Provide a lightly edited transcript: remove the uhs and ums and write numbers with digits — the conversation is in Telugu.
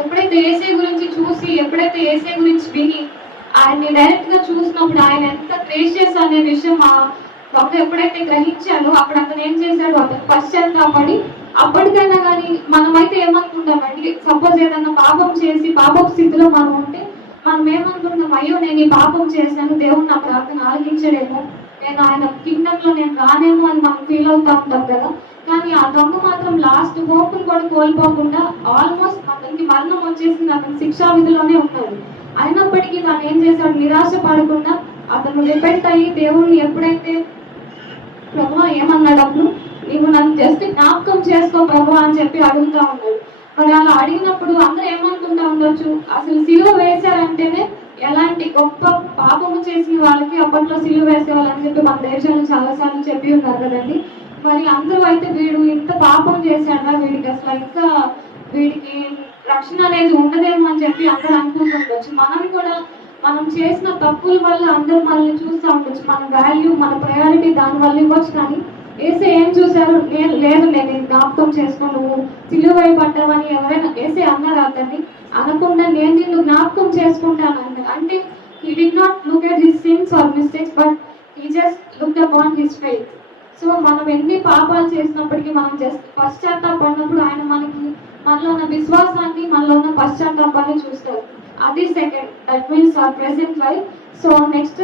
ఎప్పుడైతే ఏసై గురించి చూసి, ఎప్పుడైతే ఏసై గురించి విని, ఆయన్ని డైరెక్ట్ గా చూసినప్పుడు ఆయన ఎంత గ్రేషియస్ అనే విషయం ఆ దొంగ ఎప్పుడైతే గ్రహించాడో అప్పుడు అతను ఏం చేశాడు, అతను పశ్చాత్తాపడి అప్పటికైనా కానీ మనమైతే ఏమనుకుంటామండి, సపోజ్ ఏదైనా పాపం చేసి పాపం స్థితిలో మనం ఉంటే మనం ఏమనుకుంటాం, అయ్యో నేను ఈ పాపం చేశాను, దేవుడు నా ప్రార్థన ఆలకించడేమో, నేను ఆయన కింగ్డమ్ లో నేను రానేమో అని మనం ఫీల్ అవుతా ఉంటాం కదా. కానీ ఆ దొంగ మాత్రం లాస్ట్ హోప్ను కూడా కోల్పోకుండా ఆల్మోస్ట్ అతనికి మరణం వచ్చేసింది, అతను శిక్షా విధిలోనే ఉన్నాడు. అయినప్పటికీ తను ఏం చేశాడు, నిరాశ పడకుండా అతను రిపెంట్ అయ్యి దేవుణ్ణి ఎప్పుడైతే ప్రభు ఏమన్నాడు అప్పుడు, నీవు నన్ను జస్ట్ జ్ఞాపకం చేసుకో ప్రభు అని చెప్పి అడుగుతా ఉన్నాడు. మరి అలా అడిగినప్పుడు అందరూ ఏమనుకుంటా ఉండొచ్చు, అసలు సిలువ వేశారంటేనే ఎలాంటి గొప్ప పాపము చేసిన వాళ్ళకి అప్పట్లో సిలువ వేసేవాళ్ళని చెప్పి మన దేశాలు చాలాసార్లు చెప్పి ఉన్నారు కదండి. మరి అందరూ అయితే వీడు ఇంత పాపం చేశాడా, వీడికి అసలు ఇంకా వీడికి రక్షణ అనేది ఉండదేమో అని చెప్పి అందరూ అనుకుంటుండొచ్చు. మనం కూడా మనం చేసిన తప్పుల వల్ల అందరూ మనల్ని చూస్తూ ఉండొచ్చు, మన వాల్యూ మన ప్రయారిటీ దాని వల్ల ఇవ్వచ్చు. కానీ ఏసే ఏం చూశారు, లేదు నేను జ్ఞాపకం చేసుకో, నువ్వు సిలువై పడ్డావని ఎవరైనా ఏసే అన్నారు అతన్ని, అనకుండా నేను నిన్ను జ్ఞాపకం చేసుకుంటాను అన్నారు. అంటే he did not look at his sins or mistakes, but he just looked upon his faith. So మనం ఎన్ని పాపాలు చేసినప్పటికీ మనం జస్ట్ పశ్చాత్తాపడినప్పుడు ఆయన మనలో ఉన్న విశ్వాసాన్ని, మనలో ఉన్న పశ్చాత్తాపాన్ని చూస్తారు. అది second, that means hour present life. So next